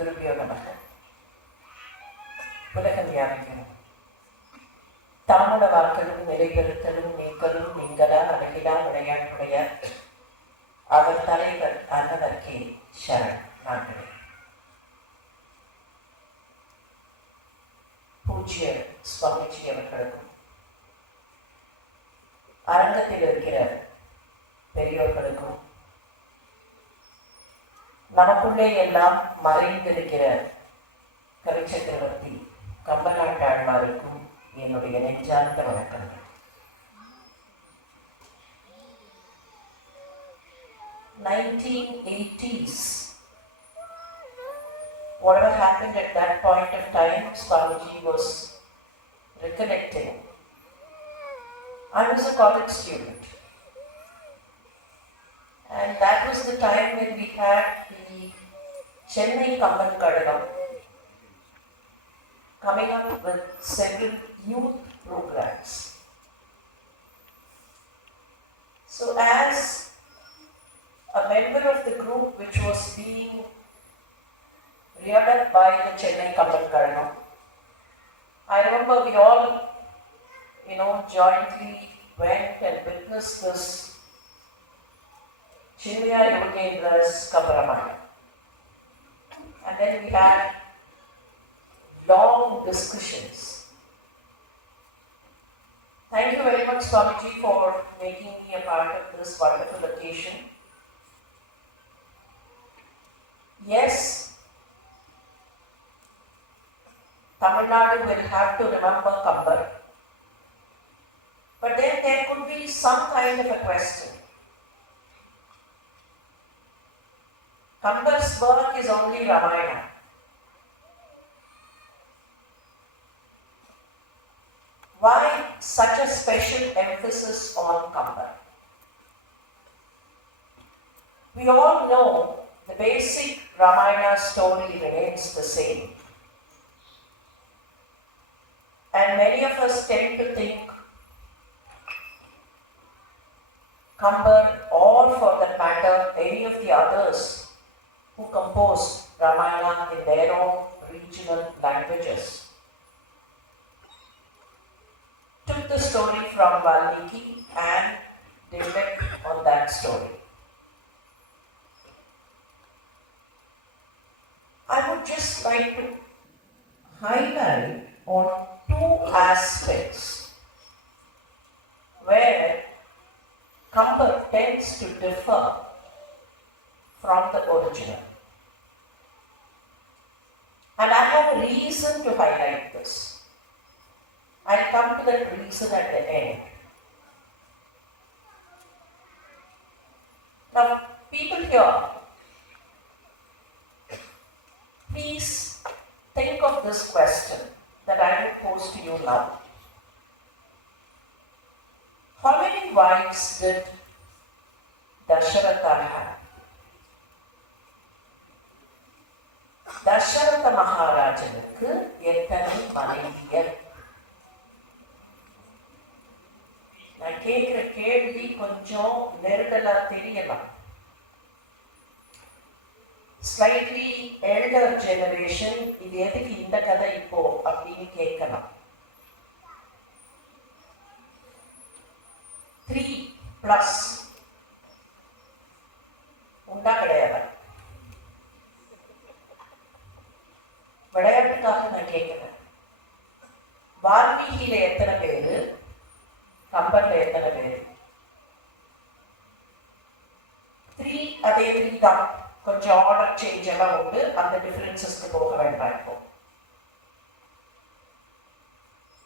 குருபியோ நமக. உலகம் தியானிக்கணும். தாமத வாக்களும் நிலைபெறுத்தலும் நீங்களும் நீங்களா அழகிலா விளையாட்டுடைய அவர் தலைவர் அன்னவர்க்கே சரண். நாங்களே பூஜ்ய சுவாமிஜி அவர்களுக்கும் அரங்கத்தில் இருக்கிற பெரியோர்களுக்கும் நமக்குள்ளே எல்லாம் மறைந்திருக்கிற கவிச்சக்கரவர்த்தி கம்பநாட்டாழ்வாருக்கும் என்னுடைய நெஞ்சார்ந்த வணக்கங்கள். Whatever happened at that point of time, Swamiji was recollecting. I was a college student, and that was the time when we had the Chennai Kamban Kadagam coming up with several youth programs. So as a member of the group which was being reared up by the Chennai Kamban Kadagam, I remember we all, jointly went and witnessed this Chinmaya Yogendra's Kamparamaya. And then we had long discussions. Thank you very much, Swamiji, for making me a part of this wonderful occasion. Yes, Tamil Nadu will have to remember Kambar, but then there could be some kind of a question. Kambar's work is only Ramayana. Why such a special emphasis on Kambar? We all know the basic Ramayana story remains the same. And many of us tend to think Kambar, or for that matter, any of the others who composed Ramayana in their own regional languages, took the story from Valmiki and developed on that story. I would just like to highlight on two aspects where Kambar tends to differ from the original. And I have a reason to highlight this. I'll come to that reason at the end. Now, people here, please think of this question that I will pose to you now. How many wives did Dasharatha have? Dasharatha Maharajanukku எத்தனை மனைவியர்? நான் கேட்கிற கேள்வி கொஞ்சம் நெருடலா தெரியலாம். Slightly elder generation இது எதுக்கு இந்த கதை இப்போ அப்படின்னு கேட்கலாம். 3+ உண்டா கிடையாது? விளையாட்டுக்காக நான் கேட்கிறேன். வால்மீகியில எத்தனை பேரு, கம்பர்ல எத்தனை பேரு? 3 அதே 3 தான். கொஞ்சம் ஆர்டர் சேஞ்ச் எல்லாம் உண்டு. அந்த டிஃபரன்சஸ்க்கு போக வேண்டாம். இப்போ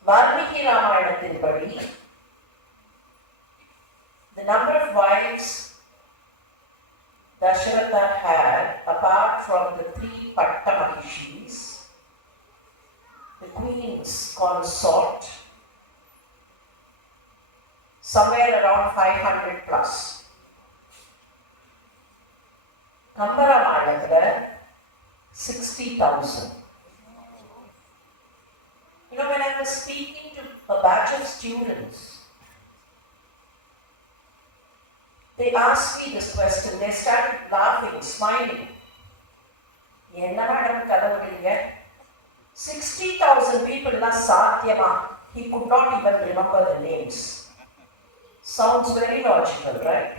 Valmiki ராமாயணத்தின்படி the number of wives Dasharatha had, apart from the 3 Patta Mahishis, the queen's consort, somewhere around 500+. Kambaramayanatla 60,000. When I was speaking to a batch of students, they asked me this question. They started laughing, smiling. என்ன madam கதை விடுறீங்க? 60,000 people சாத்தியமா? He could not even remember the names. Sounds very logical, right?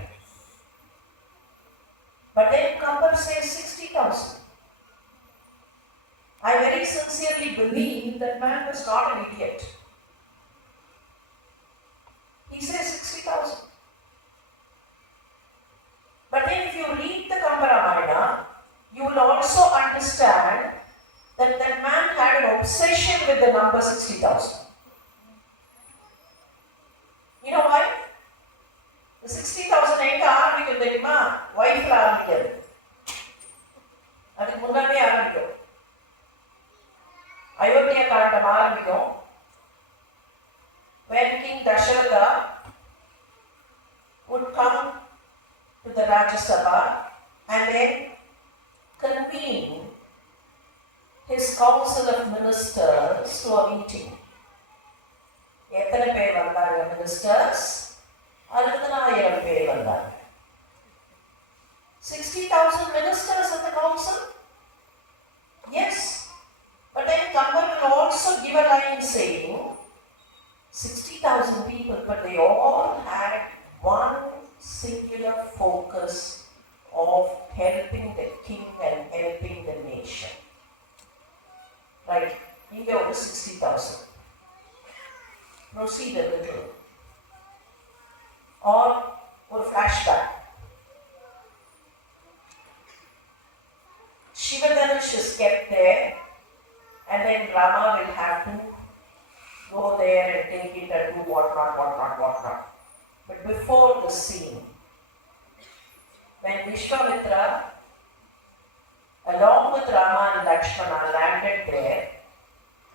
But then Kambar says 60,000. I very sincerely believe that man was not an idiot. He says 60,000. But then if you read the Kambar Ramayana, you will also understand that that man had an obsession with the number 60,000. You know why? The 60,000 எங்க ஆரம்பிக்கும் தெரியுமா? வைஃப்ல ஆரம்பிக்காது. அதுக்கு முன்னாடியே ஆரம்பிக்கும். அயோத்தியா காண்டம் ஆரம்பிக்கும். When King Dasharatha would come to the Rajya Sabha and then convene his council of ministers to a meeting. எத்தனை பேர் வந்தாங்க ministers? 60,000 பேர் வந்தாங்க. 60,000 ministers at the council? Yes. But then Kambar will also give a line saying 60,000 people, but they all had one singular focus of helping the king and helping the nation. Right? Inge over 60,000. Proceed a little. Or flashback. Shivadhanush is kept there, and then Rama will have to go there and take it and do whatnot. But before the scene, when Vishwamitra, along with Rama and Lakshmana, landed there,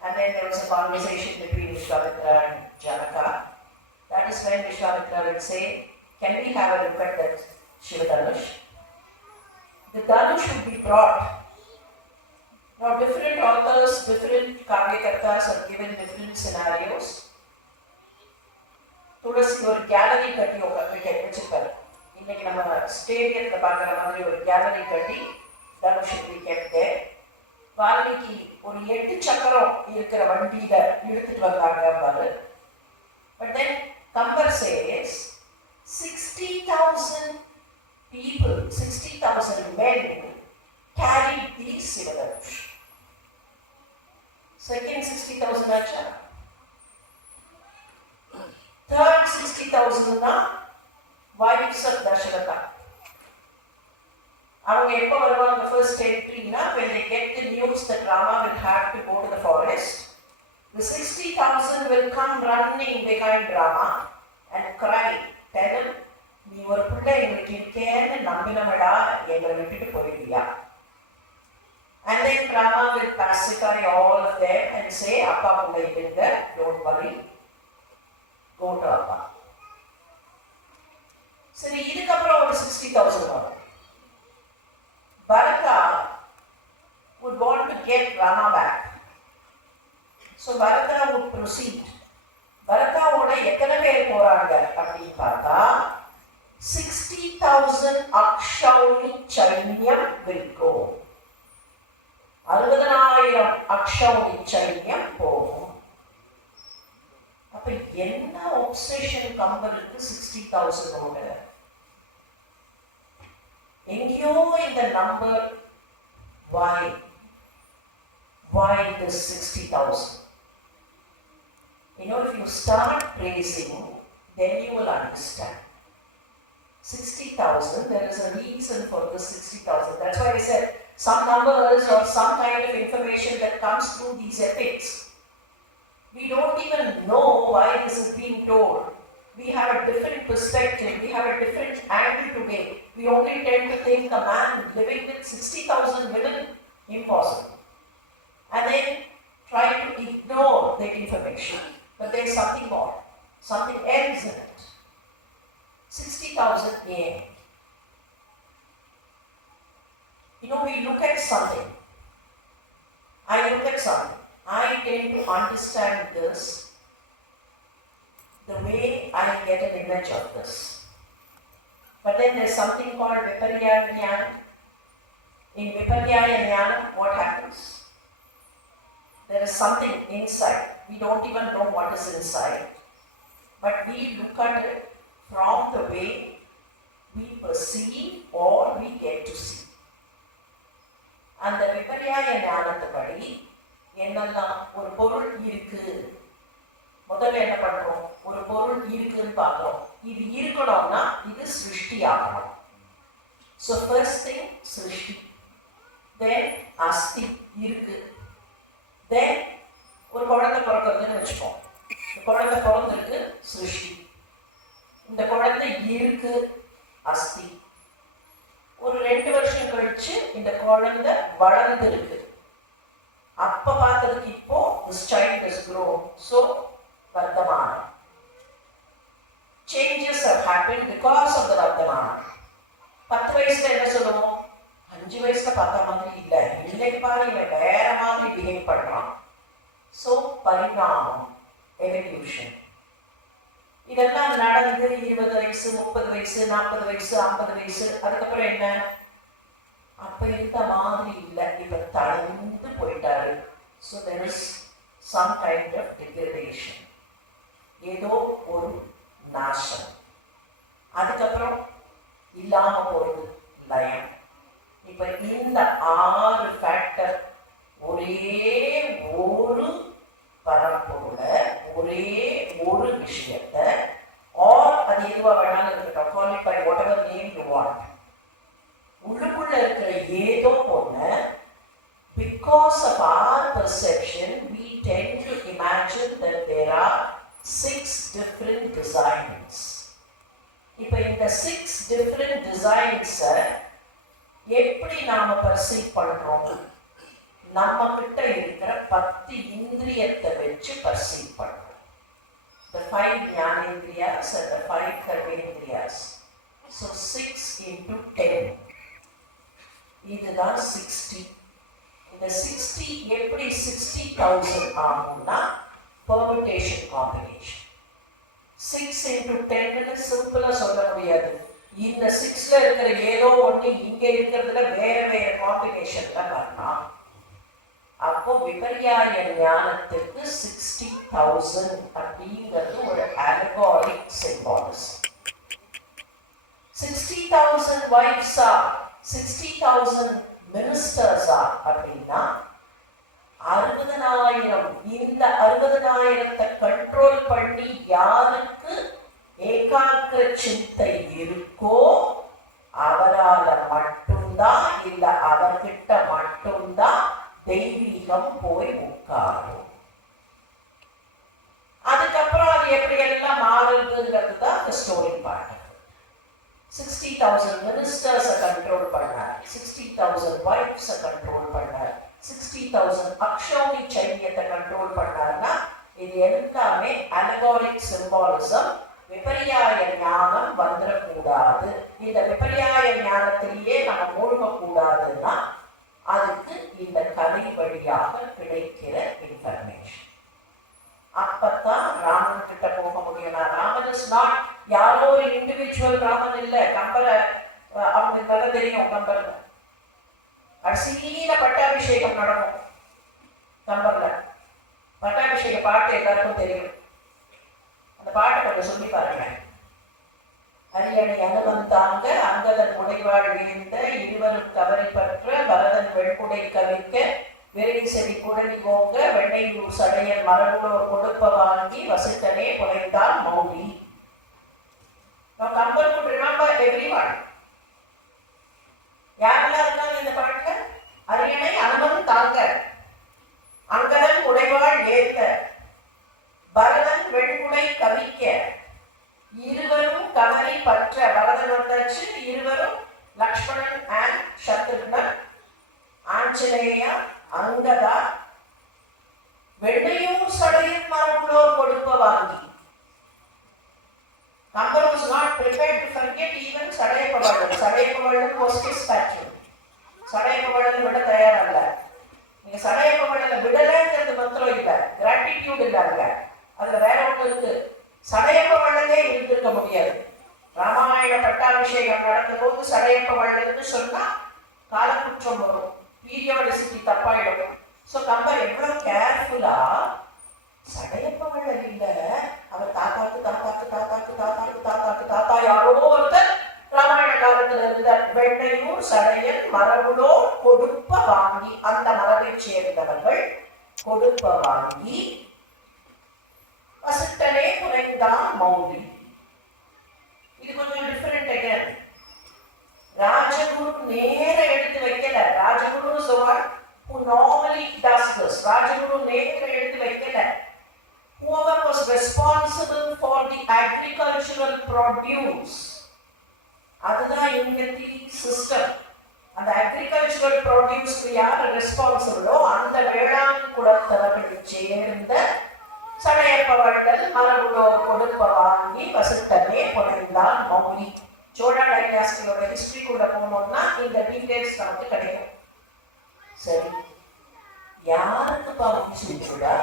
and then there was a conversation between Vishwamitra and Janaka. That is when Vishwamitra will say, can we have a look at that Shivadhanush? The Dhanush should be brought. Now different authors, different Kavyakartas are given different scenarios. துளசி ஒரு gallery கட்டி வச்சிருப்பாரு. இன்னைக்கு நம்ம ஸ்டேடியத்துல பார்க்குற மாதிரி ஒரு gallery கட்டி தனுஷ் கேட்டு வால்மீகி ஒரு 8 சக்கரம் இருக்கிற வண்டியில இழுத்துட்டு வந்தாங்க பாரு. But then Kambar says 60,000 people, 60,000 men carried these Shivadhanush. Second 60,000 acha. Third 60,000 na wives of Dasharatha. அவங்க எப்போ வருவாங்க first entry na when they get the news that Rama will have to go to the forest. The 60,000 will come running behind Rama and cry, tell him, நீ ஒரு பிள்ளை எங்களுக்கு இருக்கேன்னு நம்பினவடா எங்களை விட்டுட்டு போயிடுவியா? And then Rama will pacify all of them and say, அப்பா பிள்ளை இருங்க, don't worry, go to அப்பா. சரி, இதுக்கப்புறம் ஒரு 60,000 வரும். Bharata would want to get Rama back. So Bharata would proceed. Bharataவோட எத்தனை பேர் போறாங்க அப்படின்னு பார்த்தா 60,000 Akshauni Chainyam will go. 60,000 Akshauni Chainyam போகும். அப்ப என்ன ஒப்சேஷன் கம்பருக்கு 60,000 ஓட? எங்கேயோ இந்த number why this 60,000? You know, if you start praising, then you will understand. 60,000, there is a reason for this 60,000. That's why I said some numbers or some kind of information that comes through these epics, we don't even know why this is being told. We have a different perspective, we have a different angle today. We only tend to think a man living with 60,000 women, impossible. And then try to ignore the information. But there's something more, something else in it. 60,000 yen. You know, we look at something. I look at something. I tend to understand this the way I get an image of this. But then there's something called Vipariyagyan. In Viparyaya Jnanam, what happens? There is something inside. We don't even know what is inside. But we look at it from the way we perceive or we get to see. அந்த விபர்யாய ஞானத்துப்படி என்னெல்லாம் ஒரு பொருள் இருக்கு, முதல்ல என்ன பண்றோம், ஒரு பொருள் இருக்குன்னு பார்க்கிறோம். இது இருக்கணும்னா இது சிருஷ்டி ஆகணும். ஸோ ஃபர்ஸ்ட் திங் சிருஷ்டி, தென் அஸ்தி இருக்கு, தென் ஒரு குழந்தை பிறக்கிறதுன்னு வச்சுப்போம். குழந்தை பிறந்திருக்கு சிருஷ்டி, இந்த குழந்தை இருக்கு அஸ்தி. ஒரு 2 வருஷம் கழிச்சு இந்த குழந்தை வளர்ந்து இருக்கு. அப்ப பார்த்ததுக்கு இப்போ this child is grown, so வர்த்தமானம். Changes have happened because of the வர்த்தமானம். 10 வயசுல என்ன சொல்லுவோம், 5 வயசுல பார்த்த மாதிரி இல்ல, இன்னைக்கு பாரு இவன் வேற மாதிரி பிஹேவ் பண்றான். ஸோ பரிணாமம், எவல்யூஷன். இதெல்லாம் நடந்து 20 வயசு, 30 வயசு, 40 வயசு, 50 வயசு, அதுக்கப்புறம் என்ன, அப்ப இந்த மாதிரி இல்லை, இப்ப தளர்ந்து போயிட்டாரு. So there is some kind of degradation, ஏதோ ஒரு நாசம். அதுக்கப்புறம் இல்லாம போறது லயம். இப்ப இந்த 6 ஃபேக்டர் ஒரே ஒரு பரம்பொருள, ஒரே ஒரு விஷயத்தை, ஆர் அது எதுவா வேணாலும் இருக்கட்டும், call it by whatever name you want, உள்ளுக்குள்ள இருக்கிற ஏதோ ஒண்ணு, because of our perception we tend to imagine that there are 6 different designs. இப்ப இந்த 6 different designs எப்படி நாம பர்சீவ் பண்றோம், நம்ம கிட்ட இருக்கிற 10 இந்திரியத்தை வச்சு பர்சீவ் பண்றோம். The 5 ஞானேந்திரியாஸ் and the 5 கர்மேந்திரியாஸ். So 6 into 10, இதுதான் 60. இந்த 60 எப்படி 60,000 ஆகும்னா permutation combination. 6 into 10 சிம்பிளா சொல்ல முடியாது. இந்த 6ல இருக்கிற ஏதோ ஒண்ணு இங்க இருக்கிறதுல வேற வேற காம்பினேஷன்ல வரலாம். அப்போ விபர்யாய ஞானத்துக்கு 60,000 அப்படிங்கிறது ஒரு allegoric symbolism. 60,000 wives are, 60,000 ministers are அப்படின்னா 60,000. இந்த 60,000 கண்ட்ரோல் பண்ணி யாருக்கு ஏகாகிர சிந்தை இருக்கோ அவரால மட்டும்தான், இல்ல அவர்கிட்ட மட்டும்தான் தெய்வீகம் போய் உட்காரும். அதுக்கப்புறம் அது எப்படி எல்லாம் மாறுதுங்கிறது தான் இந்த ஸ்டோரி பார்ட். 60,000 மினிஸ்டர்ஸை கண்ட்ரோல் பண்ணார், 60,000 வைஃப்ஸை கண்ட்ரோல் பண்ணார், 60,000 அக்ஷௌனி சைன்யத்தை கண்ட்ரோல் பண்ணார்னா இது எல்லாமே அலகாரிக் சிம்பாலிசம். விபர்யாய ஞானம் வந்துடக்கூடாது, இந்த விபர்யாய ஞானத்திலேயே நம்ம மூழ்கக்கூடாதுன்னா அதுக்கு இந்த கதை வழியாக கிடைக்கிற இன்ஃபர்மேஷன். அப்பத்தான் ராமன் கிட்ட போக முடியும். ராமன் இஸ் நாட் யாரோ ஒரு இண்டிவிஜுவல் ராமன் இல்ல. கம்பரை அவங்களுக்கு நல்லா தெரியும். கம்பர்ல கடைசியில பட்டாபிஷேகம் நடக்கும். கம்பர்ல பட்டாபிஷேக பாட்டு எல்லாருக்கும் தெரியும். அந்த பாட்டை கொஞ்சம் சொல்லி பாருங்க. அரியணை அனுமந்தாங்க அங்கதன் முனைவாழ் வீழ்ந்த இருவரும் கவரி பற்ற பரதன் வெண்குடை கவிக்க விரை செடி குடலி ஓங்க வெண்ணையூர் சடையன் மரபுலோர் கொடுப்ப வாங்கி வசித்தனே புனைந்தால் Mouli. Now Kambar could remember everyone. யாரெல்லாம் இருக்காங்க இந்த பாட்டுல? அரியணை அனுமன் தாங்க, அங்கதன் உடைவாள் ஏத்த, பரதன் வெண்குடை கவிக்க, இருவரும் கவரி பற்ற. பரதன் வந்தாச்சு, இருவரும் லக்ஷ்மணன் அண்ட் சத்ருக்னன், ஆஞ்சநேயா, அங்கதா, வெண்ணையூர் சடையன் மரபுலோர் கொடுப்ப வாங்கி. Kambar was not prepared to forget even Sadayapavalan. Sadayapavalan was his statue. Sadayapavalan விட தயாரல்ல. நீங்க சடையப்பவளை விடலைங்கிறது மந்திரம் இல்லை, கிராட்டிடியூட் இல்லாங்க. அதுல வேற ஒண்ணு இருக்கு. சடையப்பவளனே இருந்திருக்க முடியாது. ராமாயண பட்டாபிஷேகம் நடந்த போது சடையப்பவளன்னு சொன்னா காலக்குற்றம் ஸோ கம்பர் எவ்வளவு கேர்ஃபுல்லா சடையப்ப வள்ளல் இல்ல, அவர் தாத்தாக்கு தாத்தாக்கு தாத்தாக்கு தாத்தாக்கு தாத்தாக்கு தாத்தா யாரோ ஒருத்தர் ராமாயண காலத்துல இருந்த வெண்ணையூர் சடையன் மரபுடோ கொடுப்ப வாங்கி, அந்த மரபை சேர்ந்தவர்கள் கொடுப்ப வாங்கி வசிட்டனே குறைந்தான் மௌலி. இது கொஞ்சம் டிஃபரெண்ட் அகைன். ராஜகுரு நேர எடுத்து வைக்கல. Rajguru is the one who normally does this. Rajguru நேர எடுத்து வைக்கல. Whoever was responsible for the agricultural produce, அதுதான் இங்கத்தி சிஸ்டம். அந்த அக்ரிகல்ச்சரல் ப்ரொடியூஸ்க்கு யார் ரெஸ்பான்சிபிளோ அந்த வேளாண் குலத்தவர்கள் சேர்ந்த சடையப்ப வள்ளல் மரபுடோ கொடுப்ப வாங்கி வசிட்டனே புனைந்தான் மௌலி. சோழா டைனாஸ்டியோட ஹிஸ்டரிக்குள்ள போனோம்னா இந்த டீடைல்ஸ் நமக்கு கிடைக்கும். சரி, யாருக்கு பாவம் சொல்லுடா?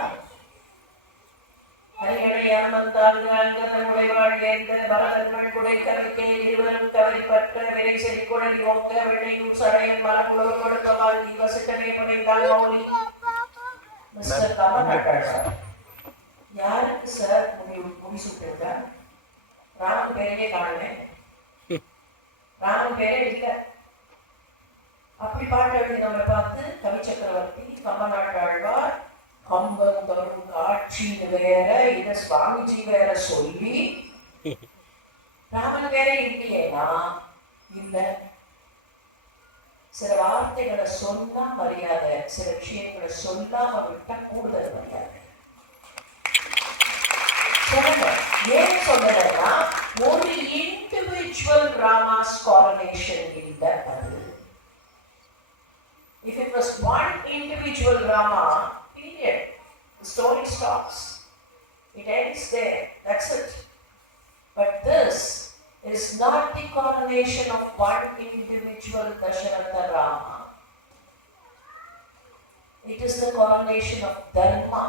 அரியணையான் வந்தாங்க அங்கதன் உழைவாள் ஏந்த பரதன்கள் குடை கவிக்கை இருவரும் கவரி பற்ற விரை செடி குடலி ஒக்க வெண்ணையூர் சடையன் மரபுலவு கொடுப்ப வாங்கி வசிட்டனே புனைந்தான் மௌலி. மிஸ்டர் கமல்நாத், யாருக்கு சார் முடிச்சுட்டு? ராமன் பேரையே காணுமே, ராமன் பேரே இல்லை. அப்படி பாட்டு எழுதினவரை பார்த்து கவி சக்கரவர்த்தி, கம்பநாட்டு ஆழ்வார், கம்பன் தரும் காட்சின்னு வேற, இத சுவாமிஜி வேற சொல்லி ராமன் வேற இல்லையேனா இல்லை. சில வார்த்தைகளை சொன்னா மரியாதை, சில விஷயங்களை சொல்லாம விட்டா கூடுதல் மரியாதை. ஏன் சொல்லலைன்னா ஒரு இண்டிவிஜுவல் ராமாஸ் காரனேஷன் இல்லை அது. If it was one individual Rama, period, the story stops. It ends there. That's it. But this is not the coronation of one individual Dasharatha Rama. It is the coronation of Dharma.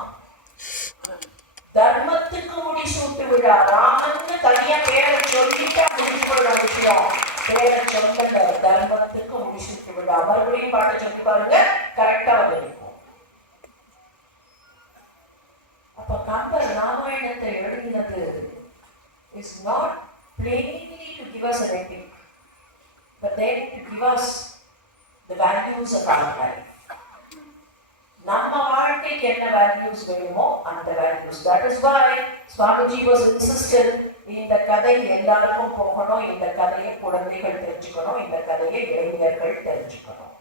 தர்மத்துக்கு முடிசூட்டு விழா. ராமன்னு தனியா பேரை சொல்லிட்டா முடிச்சுக்கொள்ள விஷயம், பேரை சொல்லல, தர்மத்துக்கு முடிசூட்டு விழா. மறுபடியும் பாட்டை சொல்லி பாருங்க, கரெக்டா வந்து இருக்கும். அப்ப கம்பர் ராமாயணத்தை எழுதினது is not plainly to give us an epic, but then to give us the values of our life. நம்ம வாழ்க்கைக்கு என்ன வேல்யூஸ் வேணுமோ அந்த values. That is why Swamiji was insistent, இந்த கதை எல்லாருக்கும் போகணும், இந்த கதையை குழந்தைகள் தெரிஞ்சுக்கணும், இந்த கதையை இளைஞர்கள் தெரிஞ்சுக்கணும்.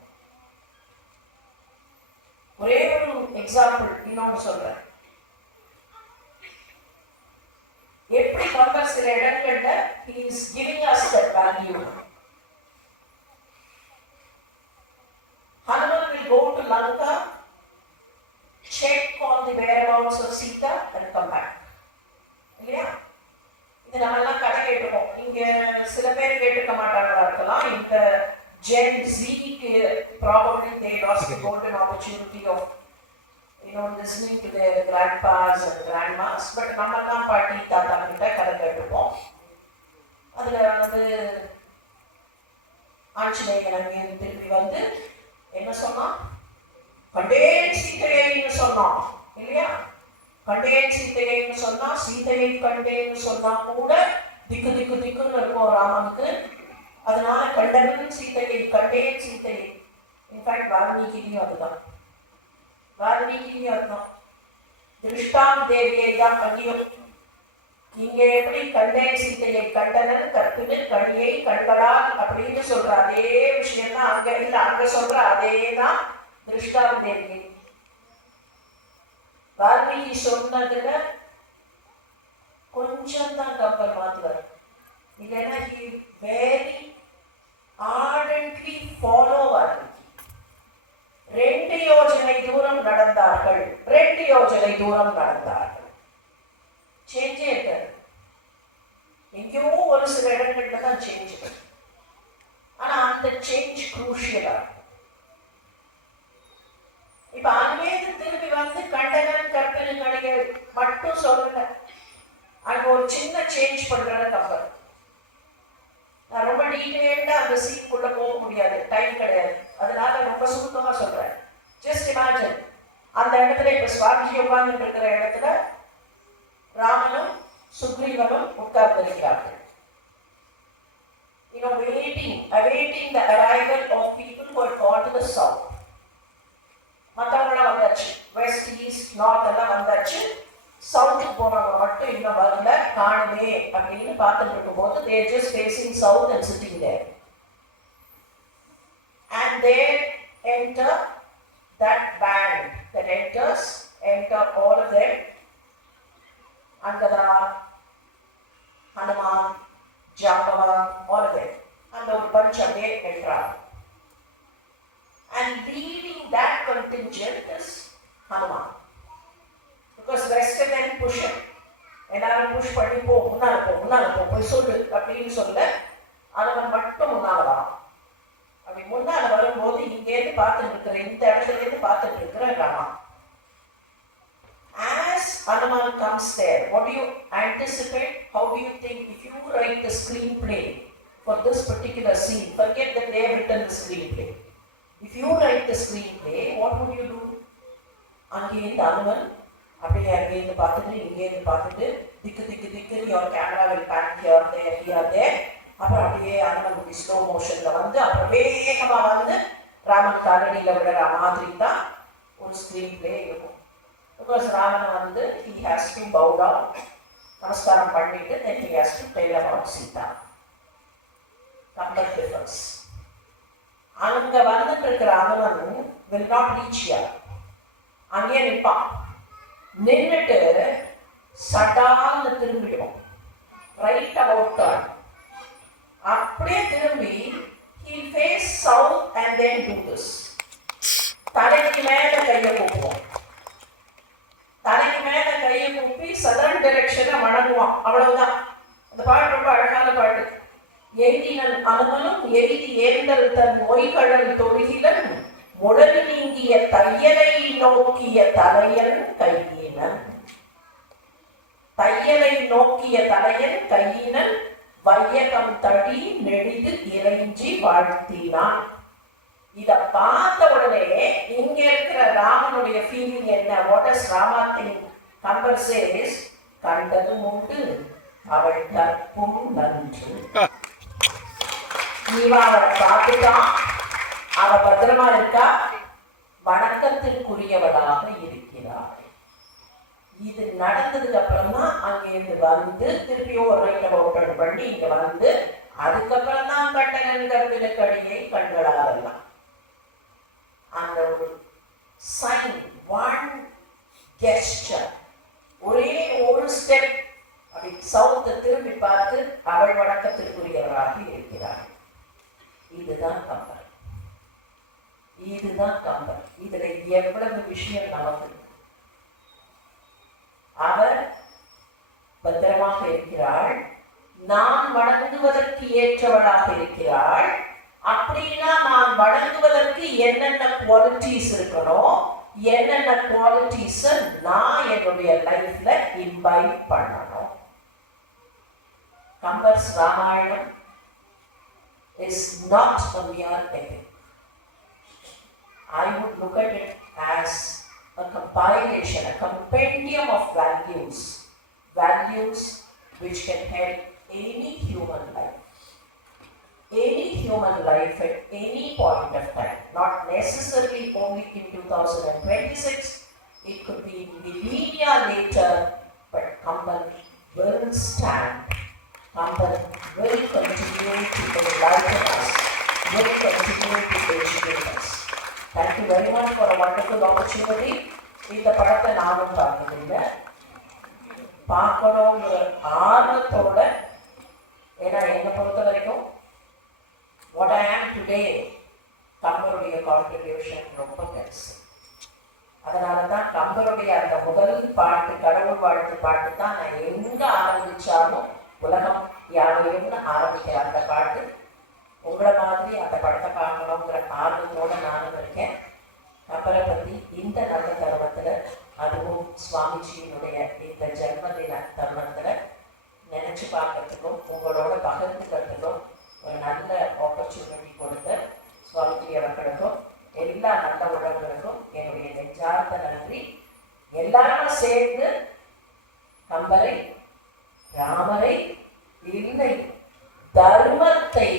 ஒரே ஒரு எக்ஸாம்பிள் இன்னொன்று சொல்றேன். எப்படி கம்பர் சில இடங்கள்ல he is giving us that value. Hanuman will go to Lanka, check on the whereabouts of Sita and come back. இல்லையா? இது நம்ம எல்லாம் கதை கேட்டுப்போம். இங்க சில பேர் கேட்டுக்க மாட்டாங்களா இருக்கலாம். இந்த Gen Z probably they lost the golden opportunity of listening to their grandpas and grandmas. But நம்ம எல்லாம் பாட்டி தாத்தா கிட்ட கதை கேட்டுப்போம். அதுல ஆஞ்சநேயன் அங்கே திருப்பி வந்து என்ன சொன்னா, கண்டேன் சீதையைன்னு சொன்னான் இல்லையா? கண்டேன் சீதையைன்னு சொன்னா, சீதையை கண்டேன்னு சொன்னா கூட திக்கு திக்கு திக்குன்னு இருக்கும் ராமனுக்கு. அதனால கண்டனன் சீதையை, கண்டேன் சீதையை. இன்ஃபேக்ட் வால்மீகிலையும் அதுதான், வால்மீகிலையும் அதுதான். திருஷ்டாம் தேவியை தான் அங்கேயும். இங்க எப்படி கண்டேன் சீதையை, கண்டனன் கற்பினு கணியை கண்களால் அப்படின்னு சொல்ற அதே விஷயம் தான் அங்க இல்லை. அங்க சொல்ற அதே தான் திருஷ்டாம் தேவி. வால்மீகி சொன்னதுல கொஞ்சம் தான் கம்பர் மாத்துவார். இல்லைன்னா he very ardently follow Valmiki. 2 யோஜனை தூரம் நடந்தார்கள், 2 யோஜனை தூரம் நடந்தார்கள். சேஞ்சே இருக்காது. எங்கேயோ ஒரு சில இடங்கள்ல தான் சேஞ்ச் இருக்கு. ஆனா அந்த சேஞ்ச் குரூஷியலா இருக்கும். இப்ப அங்கேயிருந்து திரும்பி வந்து கண்டனன் கற்பினு கணிகள் மட்டும் சொல்லல, அங்க ஒரு சின்ன சேஞ்ச் பண்றாரு கம்பர். நான் ரொம்ப டீடைல்டா அந்த சீனுக்குள்ள போக முடியாது, டைம் கிடையாது. அதனால ரொம்ப சுருக்கமா சொல்றேன். ஜஸ்ட் இமேஜின், அந்த இடத்துல இப்ப சுவாமிஜி உட்கார்ந்து இருக்கிற இடத்துல ராமனும் சுக்ரீவனும் உட்கார்ந்து இருக்கிறார்கள். Awaiting the arrival of people who had gone to the south. மற்றவங்களாம் வந்தாச்சு, வெஸ்ட் ஈஸ்ட் நார்த் எல்லாம் வந்தாச்சு. சவுத்துக்கு போனவங்க மட்டும் இன்னும் வரல, காணுமே அப்படின்னு பார்த்துட்டு இருக்கும் போது they are just facing south and sitting there. And they enter that band that enter all of them. Angada, Hanuman, Jambava, all of them. And a bunch of them enter. And leading that contingent is Hanuman. Because the rest of them push him. எல்லாரும் push பண்ணி முன்னால போய் சொல்லு அப்படின்னு சொல்ல அவன் மட்டும் முன்னால வரான். அப்படி முன்னால வரும்போது இங்கேருந்து பார்த்துட்டு இருக்கிற இந்த இடத்துல இருந்து பார்த்துட்டு இருக்கிற Rama. As Hanuman comes there, what do you anticipate? How do you think if you write the screenplay for this particular scene? Forget that they have written the screenplay. If you write the screenplay, what would you do? அங்கேருந்து அனுமன் அப்படியே அங்கேருந்து பார்த்துட்டு இங்கேருந்து பார்த்துட்டு திக்கு your camera will pan here there. அப்புறம் அப்படியே Hanuman slow மோஷன்ல வந்து அப்புறம் வேகமா வந்து ராமன் காலடியில விடுற மாதிரி தான் ஒரு ஸ்கிரீன் பிளே இருக்கும். Because ராமன் வந்து he has to bow down, நமஸ்காரம் பண்ணிட்டு then he has to tell about Sita. Complete difference. அங்க வந்துட்டு இருக்கிற Hanuman will not reach here. அங்கே நிற்பான். நின்றுட்டு சடால்னு திரும்பிடுவோம். Right about turn. அப்படியே திரும்பி he face south and then do this. தலைக்கு மேல கையை கூப்புவோம். தலைக்கு மேல கையை கூப்பி சதர்ன் டைரக்ஷனை வணங்குவான். அவ்வளவுதான். அந்த பாட்டு ரொம்ப அழகான பாட்டு. எய்தினன் அனுமனும் எய்தி ஏந்தல் தன் மொய்கடல் தொழுகிலன் முடல் நீங்கிய தையலை நோக்கிய தலையன் கையினன். தையலை நோக்கிய தலையன் கையினன் வையகம் தடி நெடிது இறைஞ்சி வாழ்த்தினான். இத பார்த்த உடனே இங்க இருக்கிற ராமனுடைய ஃபீலிங் என்ன? What is Rama think? Kambar says கண்டதும் உண்டு அவள் கற்பும் நன்று. இவன் அவளை பார்த்துட்டான், அவ பத்திரமா இருக்கா, வணக்கத்திற்குரியவளாக இருக்கிறாள். இது நடந்ததுக்கு அப்புறம் தான் அங்கிருந்து வந்து திருப்பியும் ஒரு ரைட் அபவுட் பண்ணி இங்க வந்து அதுக்கப்புறம் தான் கட்டணன் கற்பிலக்கடியை கண்களாரெல்லாம் அந்த ஒரு சைன், ஒன் கெஸ்டர், ஒரே ஒரு ஸ்டெப் அப்படி சவுத்தை திரும்பி பார்த்து அவள் வணக்கத்திற்குரியவராக இருக்கிறாள். இதுதான் கம்பர். இதுல எவ்வளவு விஷயம் நமக்கு. அவர் பத்திரமாக இருக்கிறாள், நான் வணங்குவதற்கு ஏற்றவளாக இருக்கிறாள். அப்படின்னா நான் வணங்குவதற்கு என்னென்ன குவாலிட்டிஸ் இருக்கணும், என்னென்ன குவாலிட்டிஸ் நான் என்னுடைய லைஃப்ல இம்பைப் பண்ணணும். கம்பர்ஸ் Ramayanam is not a mere epic. I would look at it as a compilation, a compendium of values which can help any human life at any point of time, not necessarily only in 2026, it could be millennia later, but Kamban will stand. Kamban will continue to enlighten us, will continue to educate us. Thank you very much for a wonderful opportunity. இந்த படத்தை நானும் பார்க்கல, பார்க்கணுங்கிற ஆர்வத்தோட, ஏன்னா என்னை பொறுத்த வரைக்கும் what I am today, கம்பருடைய கான்ட்ரிபியூஷன் ரொம்ப பெருசு. அதனால தான் கம்பருடைய அந்த முதல் பாட்டு, கடவுள் வாழ்த்து பாட்டு தான் நான் எங்க ஆரம்பிச்சாலும் உலகம் யாவையும்னு ஆரம்பிக்கிற அந்த பாட்டு. உங்களை மாதிரி அந்த படத்தை பார்க்கணுங்கிற ஆர்வத்தோட நானும் இருக்கேன். கம்பரை பற்றி இந்த நல்ல தருணத்தில், அதுவும் சுவாமிஜியினுடைய இந்த ஜென்மதின தருணத்தில் நினைச்சு பார்க்கறதுக்கும் உங்களோட பகிர்ந்துக்கிறதுக்கும் ஒரு நல்ல ஆப்பர்ச்சுனிட்டி கொடுத்த சுவாமிஜி அவர்களுக்கும் எல்லா நல்ல உறவுகளுக்கும் என்னுடைய நெஞ்சா சொன்னார்த்த நன்றி. எல்லாரும் சேர்ந்து கம்பரை, ராமரை, இல்லை தர்மத்தை,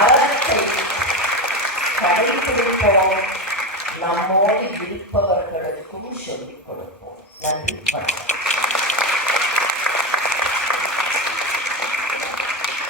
அறத்தை கடைபிடிப்போம். நம்மோடு இருப்பவர்களுக்கும் சொல்லிக் கொடுப்போம். நன்றி, வணக்கம்.